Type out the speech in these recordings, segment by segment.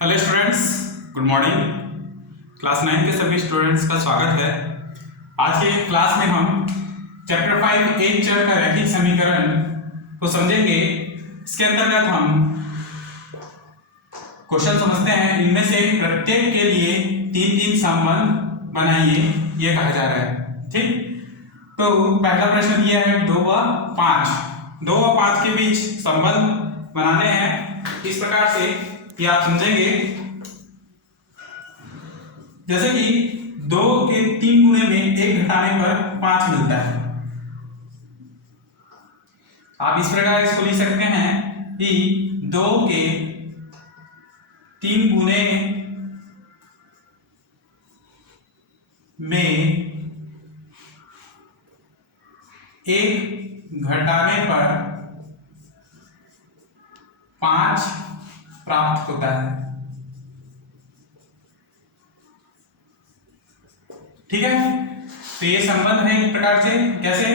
Hello students, good morning. Class 9 के सभी students का स्वागत है। आज के क्लास में हम चैप्टर 5 एक चर का रैखिक समीकरण को समझेंगे। इसके अंतर्गत हम क्वेश्चन समझते हैं। इनमें से प्रत्येक के लिए तीन तीन संबंध बनाइए, ये कहा जा रहा है। ठीक, तो पहला प्रश्न दिया है 2 व 5। 2 व 5 के बीच संबंध बनाने हैं इस प्रकार से कि आप समझेंगे। जैसे कि 2 के 3 गुणे में 1 घटाने पर 5 मिलता है। आप इस प्रकार इसको लिख सकते हैं कि 2 के 3 गुणे में 1 घटाने पर 5 प्राप्त होता है। ठीक है, तो ये संबंध है एक प्रकार से। कैसे?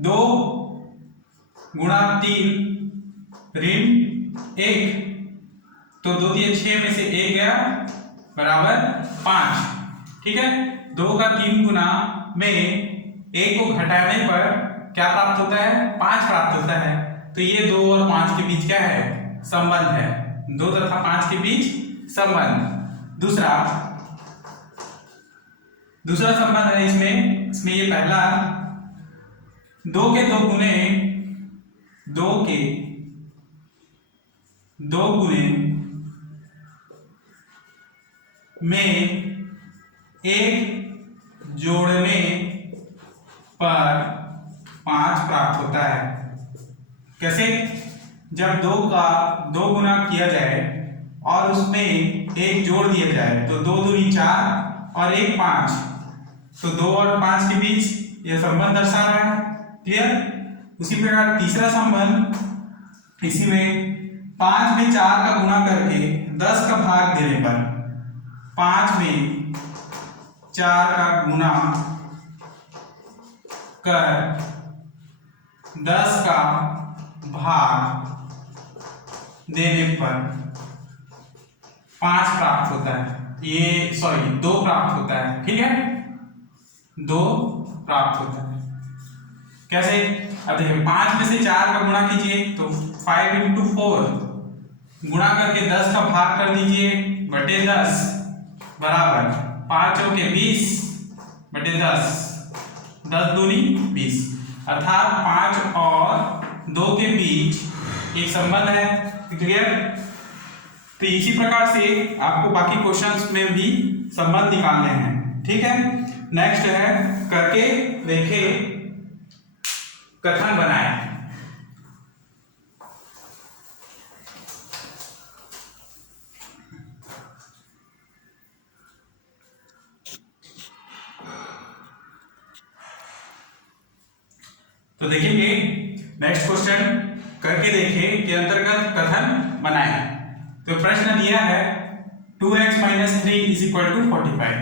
2 गुणा 3 ऋण 1, तो 2 दिए 6 में से 1 गया बराबर 5। ठीक है, 2 का 3 गुना में 1 को घटाने पर क्या प्राप्त होता है? 5 प्राप्त होता है। तो ये 2 और 5 के बीच क्या है? संबंध है। 2 तथा 5 के बीच संबंध। दूसरा संबंध है इसमें ये पहला 2 के 2 गुणे 2 के 2 गुणे में 1 जोड़ने पर 5 प्राप्त होता है। कैसे? जब 2 का 2 गुना किया जाए और उसमें 1 जोड़ दिया जाए तो 2 दूनी 4 और 1 5, तो 2 और 5 के बीच यह संबंध दर्शा रहा है। क्लियर? उसी प्रकार तीसरा संबंध, इसी में 5 में 4 का गुणा करके 10 का भाग देने पर 5 में 4 का गुणा कर 10 का भाग देने पर 5 प्राप्त होता है। 2 प्राप्त होता है। ठीक है, 2 प्राप्त होता है। कैसे? अब देखिए, 5 में से 4 का गुणा कीजिए तो 5 इंटू 4, गुणा करके 10 का भाग कर दीजिए बटे 10 बराबर 5 चौके 20 बटे 10, 10 दूनी 20, अर्थात 5 और 2 के बीच एक संबंध है। क्लियर? तो इसी प्रकार से आपको बाकी क्वेश्चंस में भी संबंध निकालने हैं। ठीक है, नेक्स्ट है करके देखे कथन बनाए। तो देखेंगे नेक्स्ट क्वेश्चन करके देखे के अंतर्गत कथन बनाए। तो प्रश्न दिया है 2x - 3 = 45।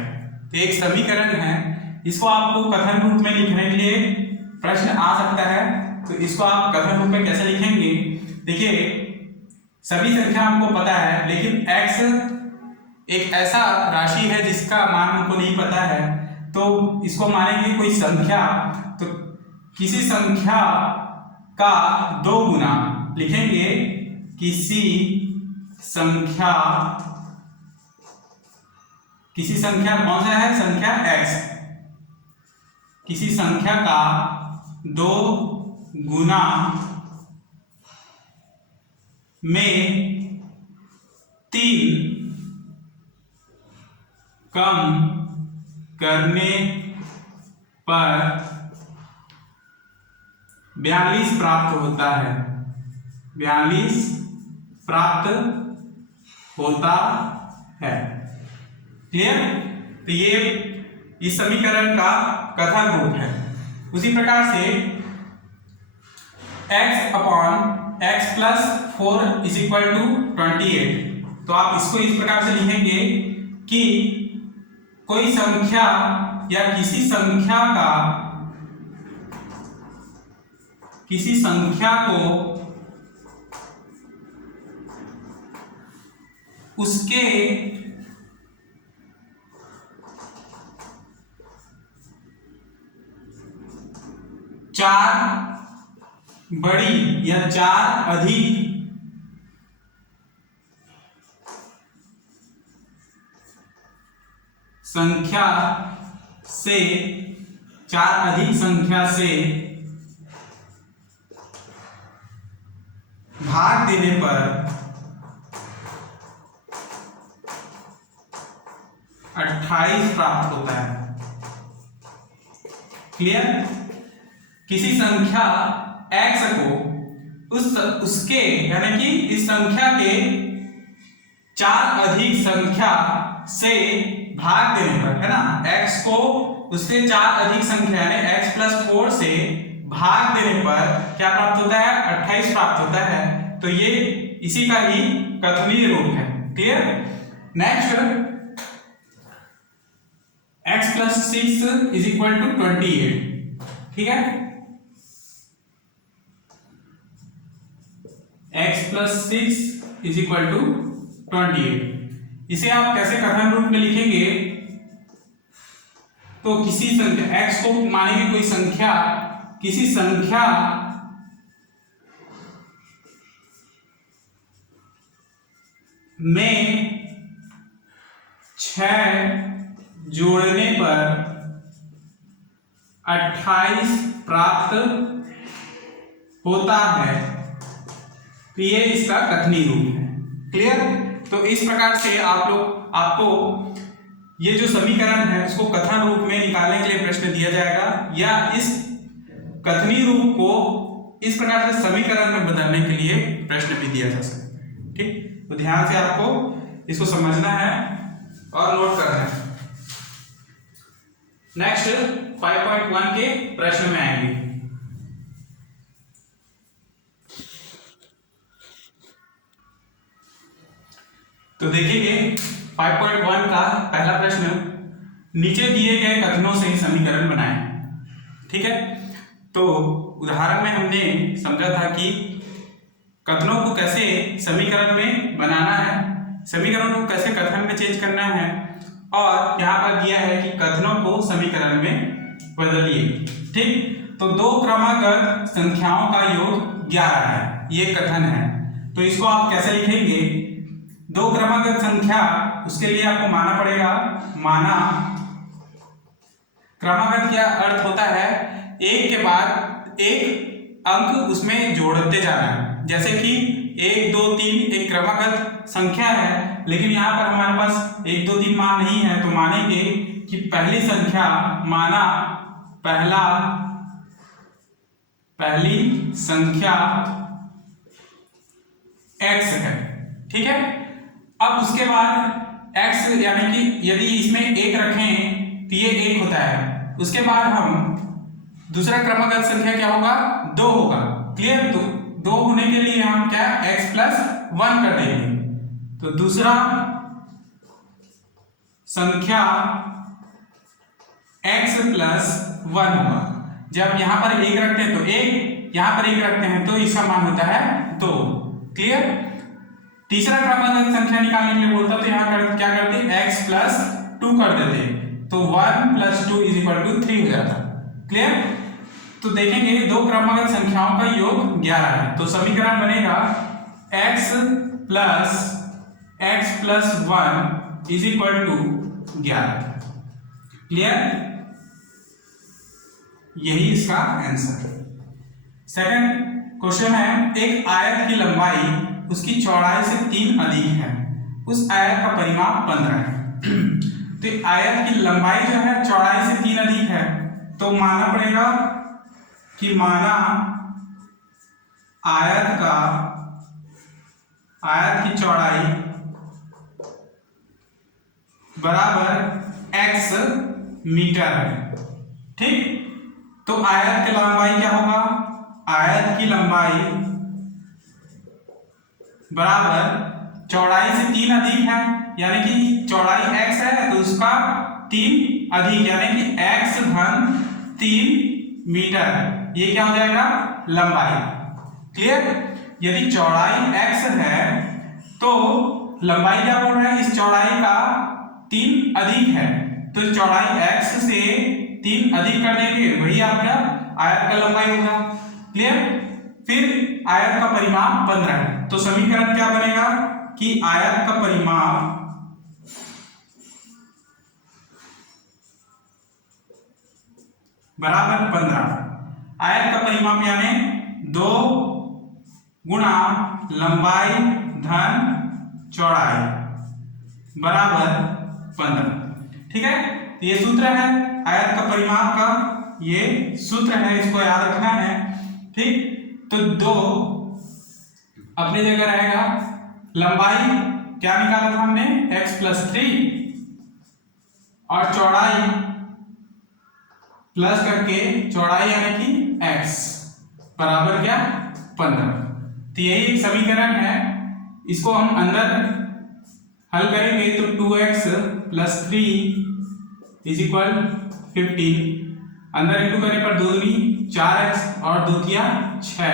तो एक समीकरण है, इसको आपको कथन रूप में लिखने के लिए प्रश्न आ सकता है। तो इसको आप कथन रूप में कैसे लिखेंगे? देखिए, सभी संख्या हमको पता है, लेकिन x एक ऐसा राशि है जिसका मान हमको नहीं पता है। तो इसको मानेंगे कोई संख्या, तो किसी संख्या का 2 गुना लिखेंगे। किसी संख्या कौन सा है? संख्या x। किसी संख्या का 2 गुना में 3 कम करने पर 42 प्राप्त होता है। 42 प्राप्त होता है। क्लियर? तो ये इस समीकरण का कथन रूप है। उसी प्रकार से x अपॉन x प्लस 4 = 28। तो आप इसको इस प्रकार से लिखेंगे कि कोई संख्या या किसी संख्या को उसके चार बड़ी या चार अधिक संख्या से, चार अधिक संख्या से भाग देने पर 28 प्राप्त होता है। क्लियर? किसी संख्या x को उसके यानी कि इस संख्या के चार अधिक संख्या से भाग देने पर, है ना, x को उससे चार अधिक संख्या यानी x + 4 से भाग देने पर क्या प्राप्त होता है? 28 प्राप्त होता है। तो ये इसी का ही कथनीय रूप है। क्लियर? Next, x + 6 = 28। ठीक है, x + 6 = 28। इसे आप कैसे कथन रूप में लिखेंगे? तो किसी संख्या x को मानेंगे कोई संख्या, किसी संख्या में 6 जोड़ने पर 28 प्राप्त होता है। तो ये इसका कथनी रूप है। क्लियर? तो इस प्रकार से आपको ये जो समीकरण है उसको कथन रूप में निकालने के लिए प्रश्न दिया जाएगा, या इस कथनी रूप को इस प्रकार से समीकरण में बदलने के लिए प्रश्न भी दिया जा सकता है। ठीक, तो ध्यान से आपको इसको समझना है और नोट करना है। नेक्स्ट 5.1 के प्रश्न में आएंगे। तो देखेंगे 5.1 का पहला प्रश्न, नीचे दिए गए कथनों से समीकरण बनाएं। ठीक है, तो उदाहरण में हमने समझा था कि कथनों को कैसे समीकरण में बनाना है, समीकरण को कैसे कथन में चेंज करना है, और यहाँ पर दिया है कि कथनों को समीकरण में बदलिए। ठीक, तो दो क्रमागत संख्याओं का योग 11 है, ये कथन है। तो इसको आप कैसे लिखेंगे? दो क्रमागत संख्या, उसके लिए आपको माना पड़ेगा, माना क्रमागत क्या अर्थ होता है? एक के बाद एक अंक उसमें जोड़ते जाना है। जैसे कि 1 2 3 एक क्रमागत संख्या है, लेकिन यहाँ पर हमारे पास 1 2 3 मान नहीं है, तो मानेंगे कि पहली संख्या माना पहली संख्या x है। ठीक है, अब उसके बाद x यानी कि यदि इसमें 1 रखें तो ये 1 होता है। उसके बाद हम दूसरा क्रमागत संख्या क्या होगा? 2 होगा। क्लियर? तो 2 होने के लिए हम क्या x + 1 कर देंगे, तो दूसरा संख्या x + 1 होगा। जब यहां पर 1 रखते हैं तो 1, यहां पर 1 रखते हैं तो इसका मान होता है 2। क्लियर? तीसरा क्रमागत संख्या निकालने के लिए बोलता तो यहाँ क्या करते? x + 2 कर देते, तो 1 + 2 = 3 हो जाता। क्लियर? तो देखेंगे दो क्रमागत संख्याओं का योग 11 है, तो समीकरण बनेगा x + 1 = 11। क्लियर? यही इसका आंसर है। सेकंड क्वेश्चन है, एक आयत की लंबाई उसकी चौड़ाई से 3 अधिक है, उस आयत का परिमाप 15 है। तो आयत की लंबाई जो है चौड़ाई से 3 अधिक है, तो मानना पड़ेगा कि माना आयत की चौड़ाई बराबर x मीटर है। ठीक, तो आयत की लंबाई क्या होगा? आयत की लंबाई बराबर चौड़ाई से 3 अधिक है, यानी कि चौड़ाई x है तो उसका 3 अधिक, यानी कि x × 3 मीटर, ये क्या हो जाएगा? लंबाई। क्लियर? यदि चौड़ाई x है तो लंबाई क्या बोल रहा है, इस चौड़ाई का 3 अधिक है, तो चौड़ाई x से 3 अधिक कर देंगे, वही आपका आयत का लंबाई होगा। क्लियर। फिर आयत का परिमाप 15 है, तो समीकरण क्या बनेगा कि आयत का परिमाप बराबर 15। आयत का परिमाप यानी 2 गुणा लंबाई धन चौड़ाई बराबर 15। ठीक है, तो ये सूत्र है आयत का परिमाप का, ये सूत्र है, इसको याद रखना है। ठीक, तो 2 अपनी जगह रहेगा, लंबाई क्या निकाला था हमने, x + 3 और चौड़ाई प्लस करके चौड़ाई यानी कि x बराबर क्या 15। तो यही एक समीकरण है, इसको हम अंदर हल करेंगे तो 2x + 3 = 15, अंदर इंटू करने पर 2 दूनी 4x और 2 तिया 6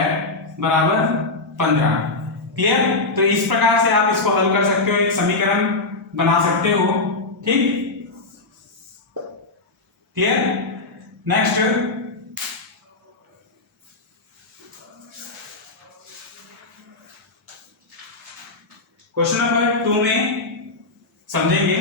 बराबर 15। क्लियर। तो इस प्रकार से आप इसको हल कर सकते हो, एक समीकरण बना सकते हो। ठीक, क्लियर। नेक्स्ट क्वेश्चन नंबर 2 में समझेंगे।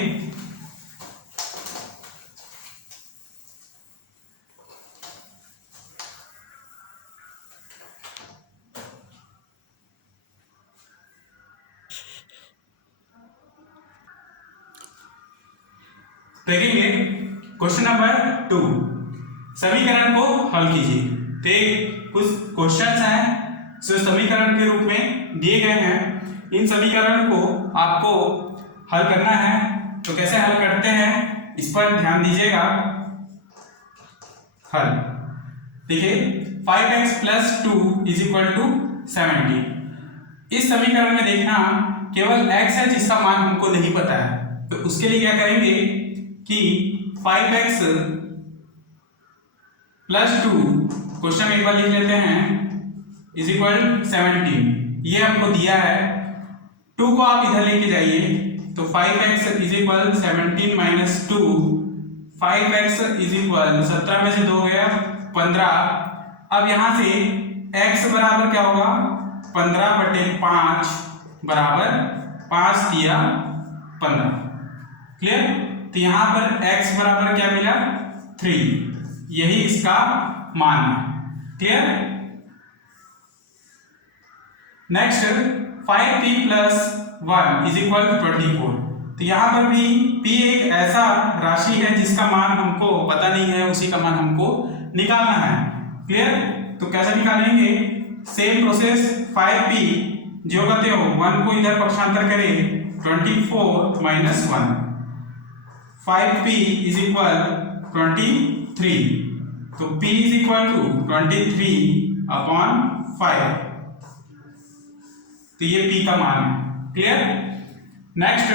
देखेंगे क्वेश्चन नंबर 2, समीकरण को हल कीजिए। तो कुछ क्वेश्चंस हैं जो समीकरण के रूप में दिए गए हैं, इन समीकरण को आपको हल करना है। तो कैसे हल करते हैं इस पर ध्यान दीजिएगा। हल देखिए, 5x + 2 = 70। इस समीकरण में देखना केवल x है जिसका मान हमको नहीं पता है, तो उसके लिए क्या करेंगे कि 5x + 2, क्वेश्चन एक बार लिख लेते हैं, = 17। ये हमको दिया है, 2 को आप इधर लेके जाइए, तो 5x = 17 - 2, 5x = 17 में से 2 गया 15। अब यहां से x बराबर क्या होगा, 15/5 बराबर 5 तिया 15। क्लियर। तो यहां पर x बराबर क्या मिला, 3, यही इसका मान है। क्लियर। Next 5p + 1 = 24। तो यहां पर भी p एक ऐसा राशि है जिसका मान हमको पता नहीं है, उसी का मान हमको निकालना है। क्लियर। तो कैसे निकालेंगे, सेम प्रोसेस, 5p जो करते हो 1 को इधर पक्षांतर करें, 24 - 1, 5p = 23, तो p = 23/5, तो ये p का मान है। क्लियर। नेक्स्ट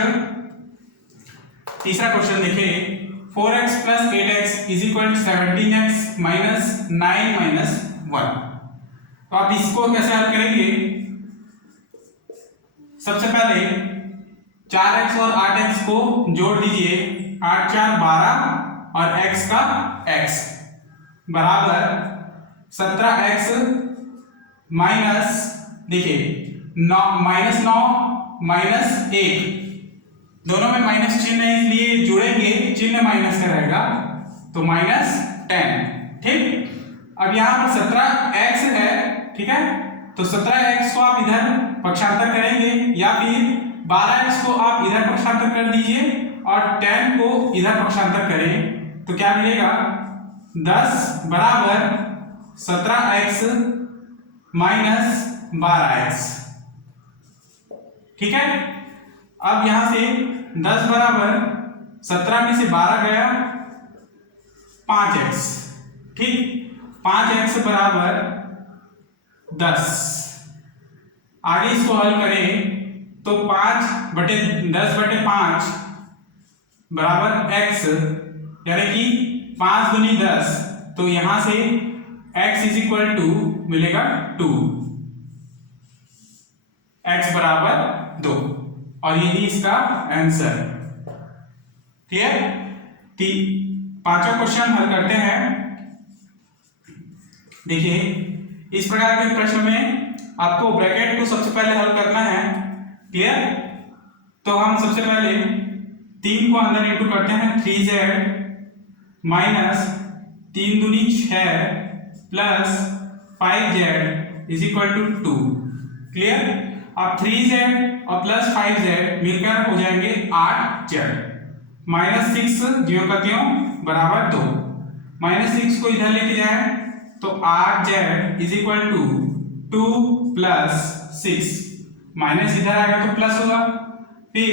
तीसरा क्वेश्चन देखिए, 4x + 8x = 17x - 9 - 1। तो आप इसको कैसे हल करेंगे, सबसे पहले 4x और 8x को जोड़ दीजिए, 8 4 12 और x का x बराबर 17x माइनस, देखिए 9 - 1, दोनों में माइनस चिन्ह है इसलिए जुड़ेंगे, चिन्ह माइनस का रहेगा, तो -10। ठीक, अब यहां पर 17x है, ठीक है, तो 17x को आप इधर पक्षांतर करेंगे, या फिर 12x को आप इधर पक्षांतर कर दीजिए और 10 को इधर पक्षांतर करें, तो क्या मिलेगा, 10 बराबर 17x माइनस 12x। ठीक है, अब यहां से 10 बराबर 17 में से 12 गया 5x। ठीक, 5x बराबर 10। आगे इसको हल करें तो 5/10/5 बराबर x, यानी कि 5 दूनी 10, तो यहां से x = मिलेगा 2, x बराबर 2। और यही इसका आंसर। क्लियर? पांचों क्वेश्चन हल करते हैं। देखिए, इस प्रकार के प्रश्न में आपको ब्रैकेट को सबसे पहले हल करना है। क्लियर? तो हम सबसे पहले 3 को अंदर इंटू करते हैं। 3z माइनस 3 दूनी 6 plus 5z is equal to 2। Clear? अब 3z और प्लस 5z मिलकर हो जाएंगे 8z माइनस 6 ज्यों का त्यों बराबर 2। -6 को इधर लेके जाए तो 8z is equal to 2 plus 6, minus इधर आएगा तो प्लस होगा। फिर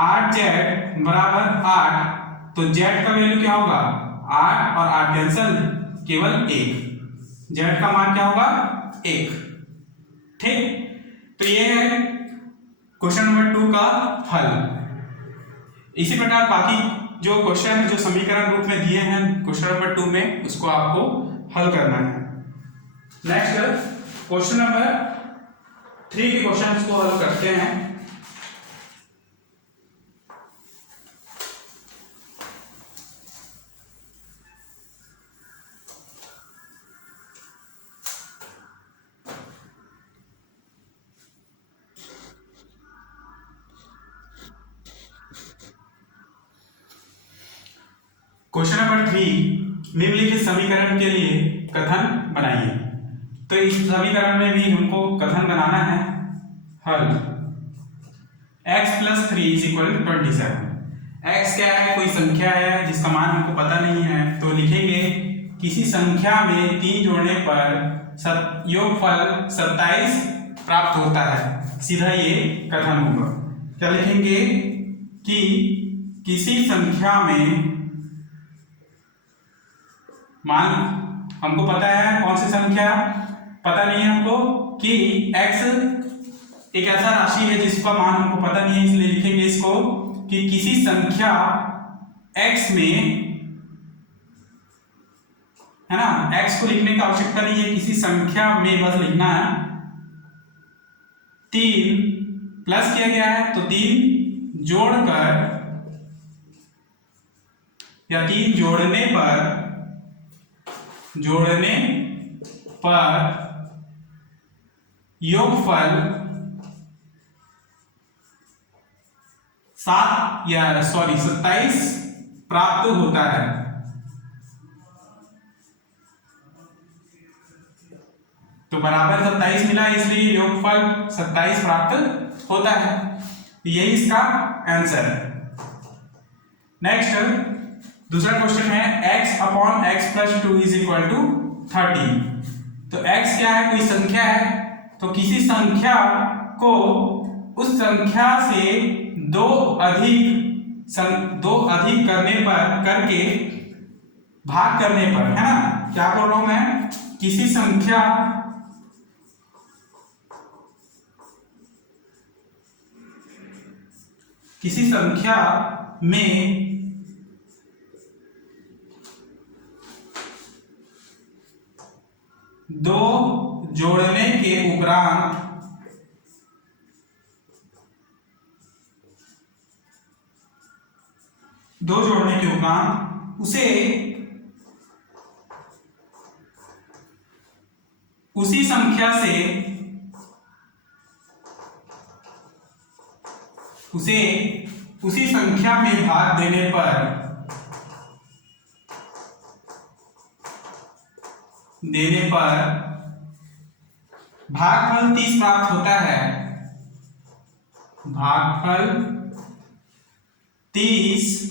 8z बराबर 8, तो z का वैल्यू क्या होगा? 8 और 8 कैंसल, केवल 1। z का मान क्या होगा? 1। ठीक, तो ये है क्वेश्चन नंबर 2 का हल। इसी प्रकार बाकी जो क्वेश्चन है जो समीकरण रूप में दिए हैं क्वेश्चन नंबर 2 में, उसको आपको हल करना है। नेक्स्ट क्वेश्चन नंबर 3 के क्वेश्चन को हल करते हैं। क्वेश्चन नंबर 3, निम्नलिखित समीकरण के लिए कथन बनाइए। तो इस समीकरण में भी हमको कथन बनाना है। हल x + 3 = 27। x क्या है? कोई संख्या है जिसका मान हमको पता नहीं है, तो लिखेंगे किसी संख्या में 3 जोड़ने पर योगफल 27 प्राप्त होता है। सीधा ये कथन होगा। क्या लिखेंगे कि किसी संख्या में, मान हमको पता है कौन सी संख्या पता नहीं है हमको, कि x एक ऐसा राशि है जिसका मान हमको पता नहीं है, इसलिए लिखेंगे इसको कि किसी संख्या x में, है ना, x को लिखने की आवश्यकता नहीं है, किसी संख्या में बस लिखना है। 3 प्लस किया गया है तो 3 जोड़कर या 3 जोड़ने पर योगफल 27 प्राप्त होता है। तो बराबर 27 मिला, इसलिए योगफल 27 प्राप्त होता है। यही इसका आंसर है। नेक्स्ट दूसरा क्वेश्चन है x/x + 2 = 30। तो x क्या है? कोई संख्या है, तो किसी संख्या को उस संख्या से दो अधिक करके भाग करने पर, है ना, क्या बोल रहा हूं मैं, किसी संख्या में दो जोड़ने के उपरांत उसे उसी संख्या में भाग देने पर भागफल 30 प्राप्त होता है। भागफल 30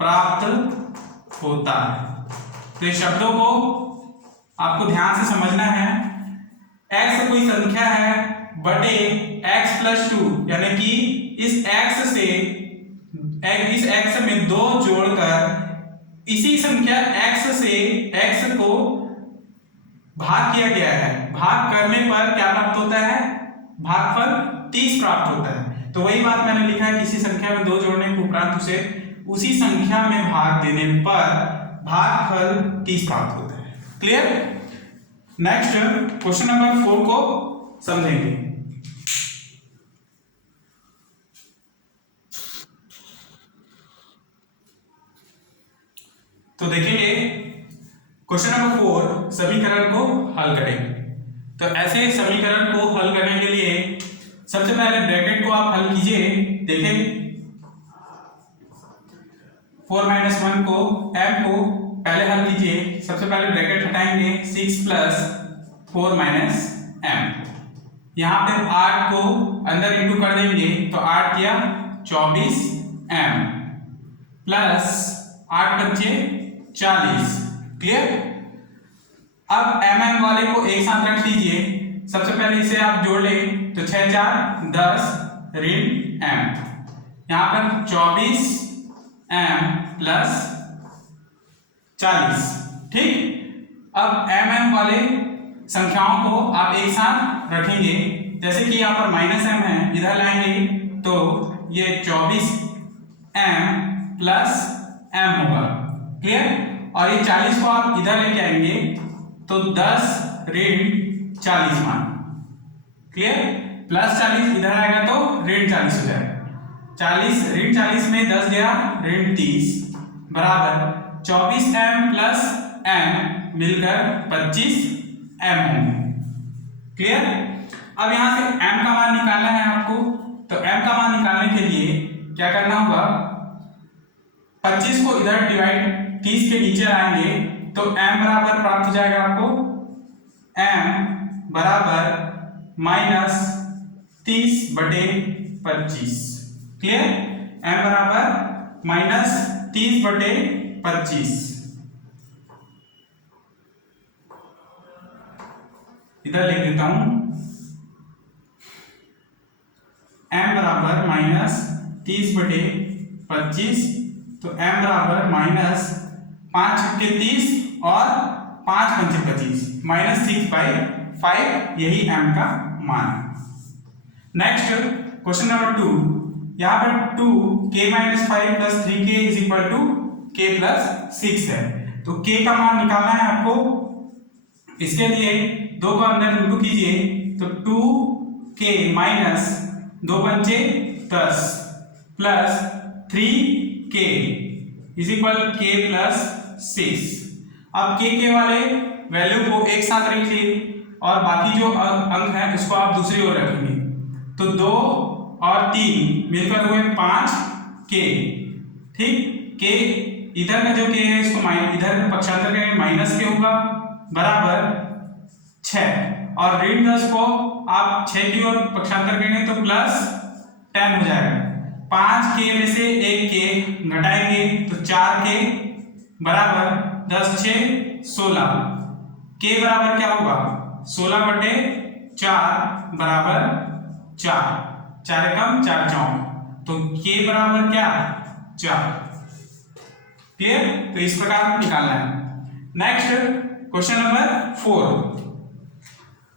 प्राप्त होता है। तो शब्दों को आपको ध्यान से समझना है। x कोई संख्या है बटे x + 2, यानी कि इस x में 2 जोड़कर इसी संख्या x से x को भाग किया गया है। भाग करने पर क्या प्राप्त होता है? भागफल 30 प्राप्त होता है। तो वही बात मैंने लिखा है, किसी संख्या में 2 जोड़ने के उपरांत उसे उसी संख्या में भाग देने पर भागफल 30 प्राप्त होता है। क्लियर? नेक्स्ट क्वेश्चन नंबर 4 को समझेंगे। तो देखेंगे क्वेश्चन नंबर 4 समीकरण को हल करेंगे। तो ऐसे समीकरण को हल करने के लिए सबसे पहले ब्रैकेट को आप हल कीजिए। देखें 4 - 1 को m को पहले हल कीजिए। सबसे पहले ब्रैकेट हटाएंगे 6 + 4 - m। यहाँ पे 8 को अंदर इंटू कर देंगे तो 8 किया 24 m प्लस 8 बचे 40। क्लियर। अब mm वाले को एक साथ रख लीजिए। सबसे पहले इसे आप जोड़ लें तो 6 × 4 = 10 ऋण m। यहाँ पर 24 m प्लस 40। ठीक। अब mm वाले संख्याओं को आप एक साथ रखेंगे। जैसे कि यहाँ पर -m है, इधर लाएंगे तो ये 24 m प्लस m होगा। क्लियर। और ये 40 को आप इधर लेके आएंगे तो 10 ऋण 40 मान। क्लियर। प्लस 40 इधर आएगा तो ऋण 40 हो जाएगा। 40 ऋण 40 में 10 गया ऋण 30 बराबर 24m प्लस m मिलकर 25m होंगे। क्लियर। अब यहां से m का मान निकालना है आपको। तो m का मान निकालने के लिए क्या करना होगा, 25 को इधर डिवाइड 30 के नीचे आएंगे तो m बराबर प्राप्त हो जाएगा आपको m बराबर -30/25। क्लियर। m बराबर -30/25। इधर लिख देता हूं m बराबर -30/25। तो m बराबर -5 × 30 और 5 × 25 -6/5। यही m का मान। Next question number 2। यहाँ पर 2k - 5 + 3k = k + 6 है। तो k का मान निकालना है आपको। इसके लिए 2 को अंदर इंटू कीजिए तो 2k - 2 × 10 प्लस 3k = k + 6। अब k वाले वैल्यू को एक साथ रखिए और बाकी जो अंक है उसको आप दूसरी ओर रखेंगे। तो 2 और 3 मिलकर हुए 5k। ठीक। k इधर का जो k है इसको इधर पक्षांतर करेंगे -k होगा बराबर 6 और ऋण 10 को आप 6 की ओर पक्षांतर करेंगे तो +10 हो जाएगा। 5k में से 1k घटाएंगे तो 4k बराबर 10 × 6 = 16। k बराबर क्या होगा 16/4 बराबर 4। 4 × 4 = 4। तो k बराबर क्या 4। क्लियर। तो इस प्रकार निकालना है। Next question number 4।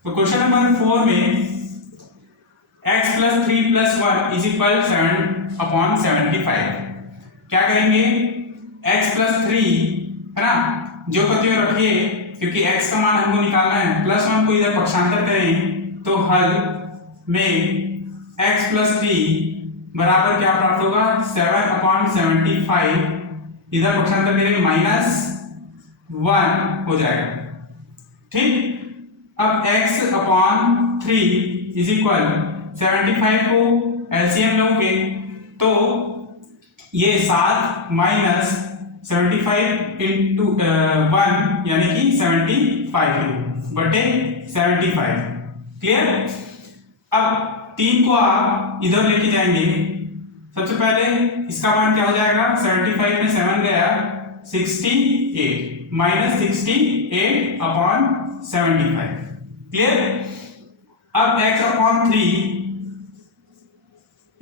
तो क्वेश्चन नंबर 4 में x + 3 + 1 = 7/75। क्या करेंगे x + 3 है ना, जो को त्यों रखिए क्योंकि x का मान हमको निकालना है। +1 को इधर पक्षांतर करें तो हल में x + 3 बराबर क्या प्राप्त होगा 7/75। इधर पक्षांतर करेंगे -1 हो जाएगा। ठीक। अब x/3 = 75 को एलसीएम लोगे तो ये 7 - 75 × 1 यानी कि 75/75। क्लियर। अब 3 को आप इधर लेके जाएंगे। सबसे पहले इसका मान क्या हो जाएगा 75 में 7 गया 68 -68/75। क्लियर। अब x/3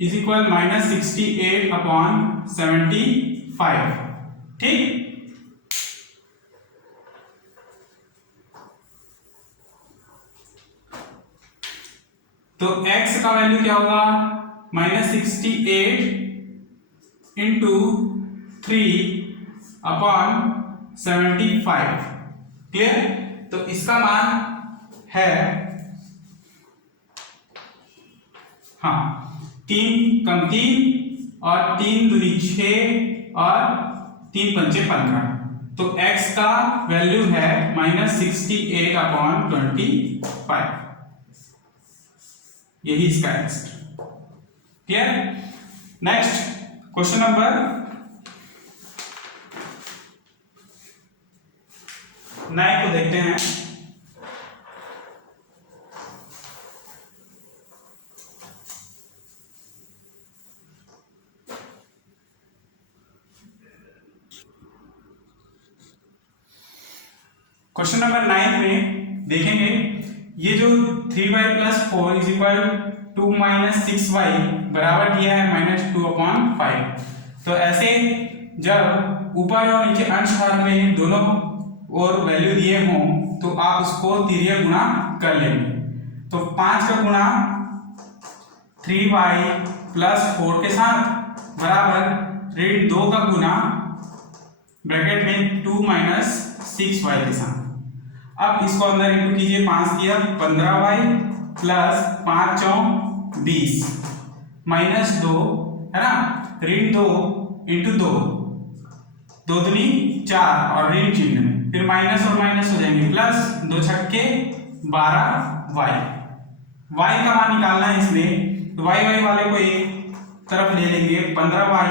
= -68/75। ठीक। तो x का वैल्यू क्या होगा -68 × 3/75। क्लियर। तो इसका मान है 3 × 3 और 3 दूनी 6 और 3 पंचे 15। तो x का वैल्यू है -68/25, यही इसका answer. Clear? Next question number 9 को देखते हैं। क्वेश्चन नंबर 9 में देखेंगे ये जो 3y + 4 = 2 - 6y बराबर दिया है -2/5। तो ऐसे जब ऊपर और नीचे अंश भाग में दोनों और वैल्यू दिए हों तो आप उसको तिर्यक गुणा कर लेंगे। तो 5 का गुणा 3y + 4 के साथ बराबर ऋण 2 का गुणा ब्रैकेट में 2 - 6y के साथ। अब इसको अंदर इंटू कीजिए, 5 किया 15y + 5 × 20 -2 है ना, ऋण 2 × 2 2 दूनी 4 और ऋण चिन्ह, फिर माइनस और माइनस हो जाएंगे प्लस 2 छक्के 12y। y का मान निकालना है इसमें, तो y वाले को एक तरफ ले लेंगे, 15y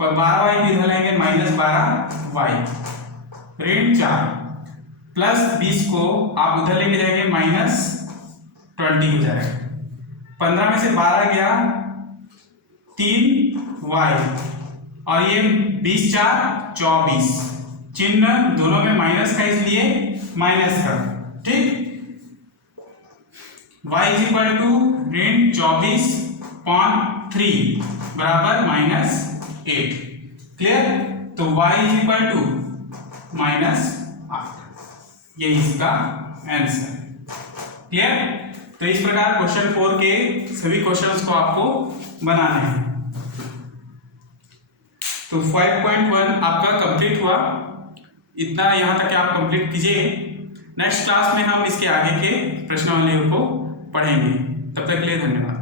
12y को इधर लेंगे -12y ऋण 4 प्लस 20 को आप उधर लेके जाएंगे -20 हो जाएगा। 15 में से 12 गया 3y और ये 20 × 4 = 24, चिन्ह दोनों में माइनस का इसलिए माइनस का, ठीक। y = ऋण 24.3 बराबर -8। क्लियर? तो y = -8, यही इसका आंसर। क्लियर? तो इस प्रकार क्वेश्चन 4 के सभी क्वेश्चंस को आपको बनाना है। तो 5.1 आपका कंप्लीट हुआ, इतना यहाँ तक आप कंप्लीट कीजिए। नेक्स्ट क्लास में हम इसके आगे के प्रश्नावलियों को पढ़ेंगे। तब तक के लिए धन्यवाद।